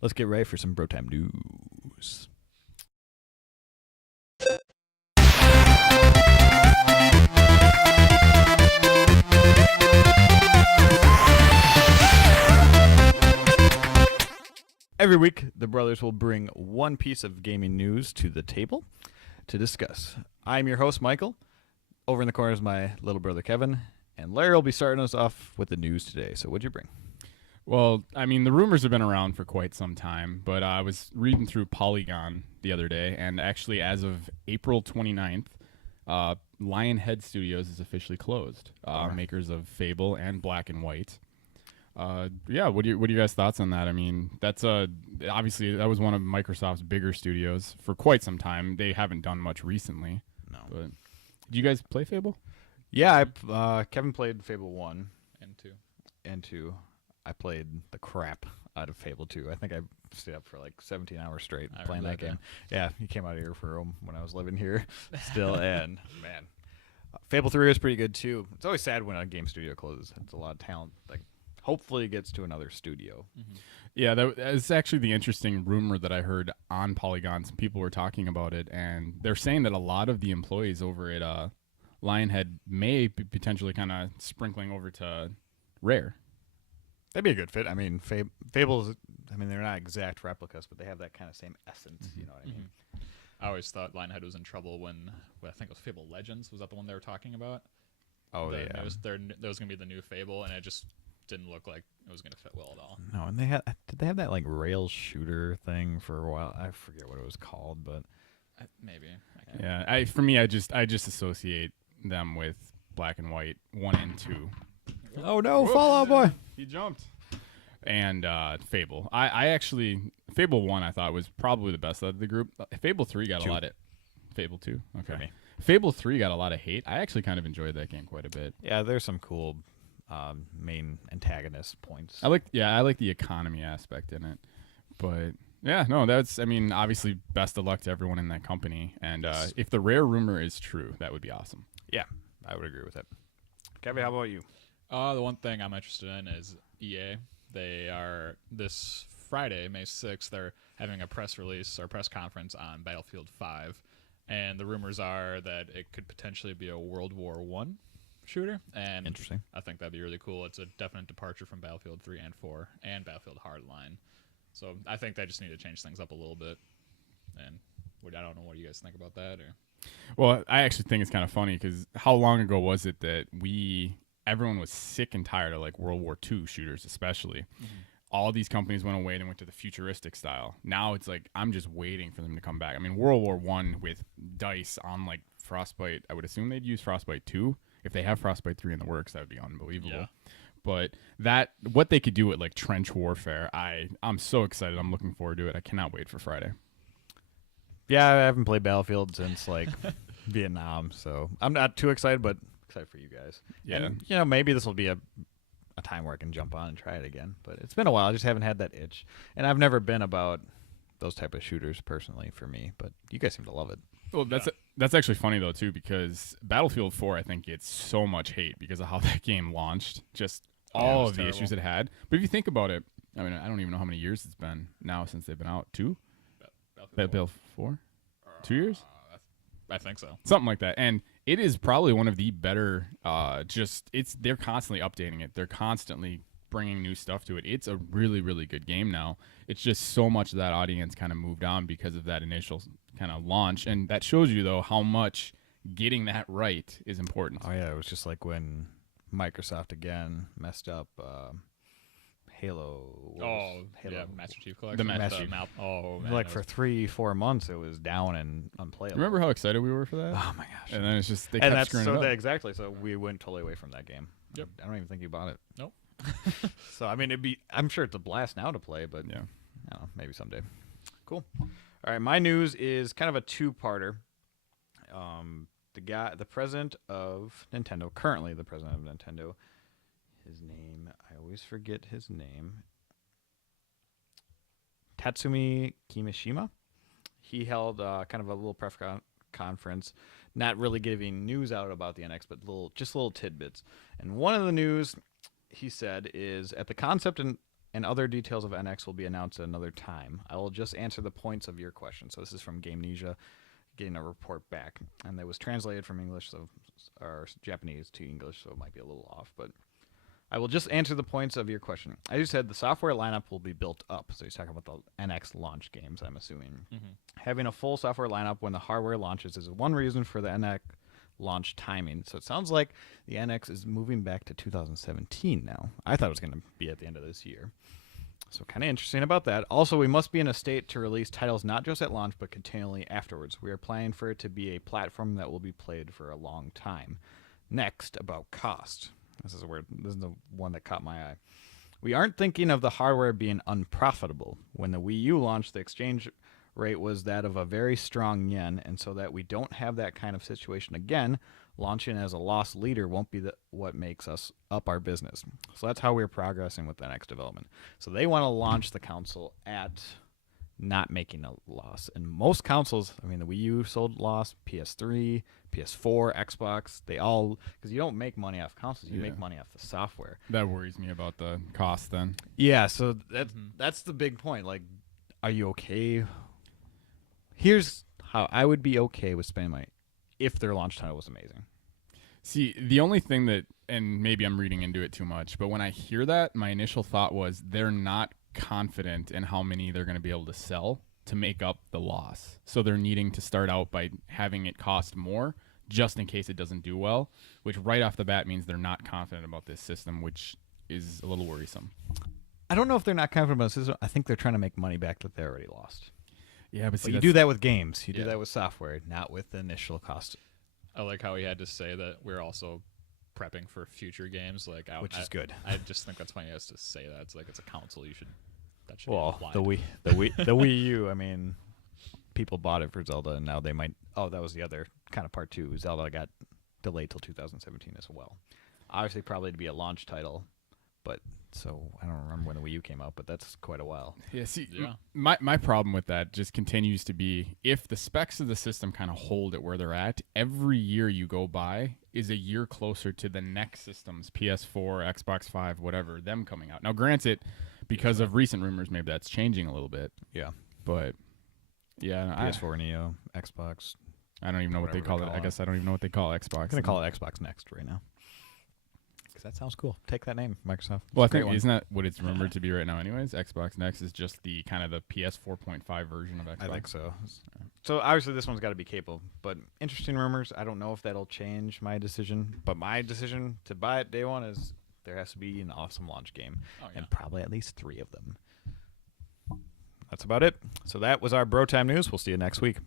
Let's get ready for some Bro Time news. Every week, the brothers will bring one piece of gaming news to the table to discuss. I'm your host, Michael. Over in the corner is my little brother, Kevin. And Larry will be starting us off with the news today. So what'd you bring? Well, I mean, the rumors have been around for quite some time, but I was reading through Polygon the other day, and actually as of April 29th, Lionhead Studios is officially closed, makers of Fable and Black and White. Yeah, what are your guys' thoughts on that? I mean, that's obviously that was one of Microsoft's bigger studios for quite some time. They haven't done much recently. No. But did you guys play Fable? Yeah, Kevin played Fable 1 and 2. and 2. I played the crap out of Fable 2. I think I stayed up for like 17 hours straight playing that game. Yeah, he came out here for when I was living here still, and man, Fable 3 was pretty good too. It's always sad when a game studio closes. It's a lot of talent. Like, hopefully it gets to another studio. Mm-hmm. Yeah, that is actually the interesting rumor that I heard on Polygon. Some people were talking about it, and they're saying that a lot of the employees over at Lionhead may be potentially kind of sprinkling over to Rare. That'd be a good fit. I mean, Fables, I mean, they're not exact replicas, but they have that kind of same essence. Mm-hmm. You know what I mean? I always thought Lionhead was in trouble when I think it was Fable Legends. Was that the one they were talking about? Oh, yeah. yeah. There was going to be the new Fable, and it just didn't look like it was going to fit well at all. No, and did they have that like rail shooter thing for a while? I forget what it was called, but maybe. Yeah, for me, I just associate them with Black and White 1 and 2. Oh no, Fallout Boy! He jumped. And Fable. I actually Fable 1 I thought was probably the best out of the group. Fable 3 got a lot of Fable 2. Okay. Fable 3 got a lot of hate. I actually kind of enjoyed that game quite a bit. Yeah, there's some cool main antagonist points. I like the economy aspect in it. But yeah, no, I mean, obviously best of luck to everyone in that company, and if the Rare rumor is true, that would be awesome. Yeah, I would agree with that. Kevin, how about you? The one thing I'm interested in is EA. They are this Friday, May 6th. They're having a press release or press conference on Battlefield 5, and the rumors are that it could potentially be a World War I shooter. And interesting. I think that'd be really cool. It's a definite departure from Battlefield 3 and 4 and Battlefield Hardline. So I think they just need to change things up a little bit. And I don't know what you guys think about that. Or well, I actually think it's kind of funny because how long ago was it that everyone was sick and tired of like World War II shooters, especially. Mm-hmm. All these companies went away and went to the futuristic style. Now it's like I'm just waiting for them to come back. I mean, World War I with DICE on like Frostbite, I would assume they'd use Frostbite 2. If they have Frostbite 3 in the works, that would be unbelievable. Yeah. But what they could do with like trench warfare, I'm so excited. I'm looking forward to it. I cannot wait for Friday. Yeah, I haven't played Battlefield since like Vietnam, so I'm not too excited, but excited for you guys. Yeah. And, maybe this will be a time where I can jump on and try it again. But it's been a while. I just haven't had that itch. And I've never been about those type of shooters personally for me, but you guys seem to love it. Well, that's actually funny, though, too, because Battlefield 4, I think, gets so much hate because of how that game launched, just all of the issues it had. But if you think about it, I mean, I don't even know how many years it's been now since they've been out. 2? Battlefield 4? 2 years? I think so. Something like that. And it is probably one of the better, they're constantly updating it. They're constantly bringing new stuff to it. It's a really, really good game now. It's just so much of that audience kind of moved on because of that initial kind of launch. And that shows you, though, how much getting that right is important. Oh, yeah. It was just like when Microsoft, again, messed up Halo. Yeah, Master Chief Collection. The Master Chief. Man, like for 3-4 months, it was down and unplayable. Remember how excited we were for that? Oh, my gosh. And then it's just, they kept screwing it up. Exactly. So we went totally away from that game. Yep. I don't even think you bought it. Nope. So, I mean, I'm sure it's a blast now to play, but yeah, I don't know, maybe someday. Cool. All right, my news is kind of a two-parter. The president of Nintendo, currently the president of Nintendo, his name, I always forget his name. Tatsumi Kimishima. He held kind of a little press conference, not really giving news out about the NX, but little tidbits. And one of the news he said is, at the concept and and other details of NX will be announced at another time. I will just answer the points of your question. So this is from Gamenesia, getting a report back, and it was translated from English, or Japanese to English, so it might be a little off, but I will just answer the points of your question. As you said, the software lineup will be built up. So he's talking about the NX launch games, I'm assuming. Having a full software lineup when the hardware launches is one reason for the NX launch timing. So it sounds like the NX is moving back to 2017 now. I thought it was going to be at the end of this year. So kind of interesting about that. Also, we must be in a state to release titles not just at launch, but continually afterwards. We are planning for it to be a platform that will be played for a long time. Next, about cost. This is the one that caught my eye. We aren't thinking of the hardware being unprofitable. When the Wii U launched, the exchange rate was that of a very strong yen, and so that we don't have that kind of situation again, launching as a loss leader won't be what makes us up our business. So that's how we're progressing with the next development. So they want to launch the console at not making a loss. And most consoles, I mean, the Wii U sold loss, PS3, PS4, Xbox, they all, because you don't make money off consoles, you make money off the software. That worries me about the cost then. Yeah, so that's the big point. Like, are you okay? Here's how I would be okay with spending money if their launch title was amazing. See, the only thing that, and maybe I'm reading into it too much, but when I hear that, my initial thought was they're not confident in how many they're going to be able to sell to make up the loss. So they're needing to start out by having it cost more just in case it doesn't do well, which right off the bat means they're not confident about this system, which is a little worrisome. I don't know if they're not confident about the system. I think they're trying to make money back that they already lost. Yeah, but see, you do that with games. You do that with software, not with the initial cost. I like how he had to say that we're also prepping for future games, which is good. I just think that's funny he has to say that. It's like it's a console. That should well, be the Wii U. I mean, people bought it for Zelda, and now they might. Oh, that was the other kind of part too. Zelda got delayed till 2017 as well. Obviously, probably to be a launch title, but so I don't remember when the Wii U came out, but that's quite a while. Yeah, see, my problem with that just continues to be if the specs of the system kind of hold it where they're at, every year you go by is a year closer to the next systems, PS4, Xbox 5, whatever, them coming out. Now, granted, because of recent rumors, maybe that's changing a little bit. Yeah. But, yeah. PS4, Neo, Xbox. I don't even know what they call it. I guess I don't even know what they call Xbox. I'm going to call it Xbox Next right now. That sounds cool. Take that name, Microsoft. Well, I think isn't that what it's rumored to be right now? Anyways, Xbox Next is just the kind of the PS 4.5 version of Xbox. I think so. So obviously this one's got to be capable, but interesting rumors. I don't know if that'll change my decision, but my decision to buy it day one is there has to be an awesome launch game, and probably at least 3 of them. That's about it. So that was our Bro Time News. We'll see you next week.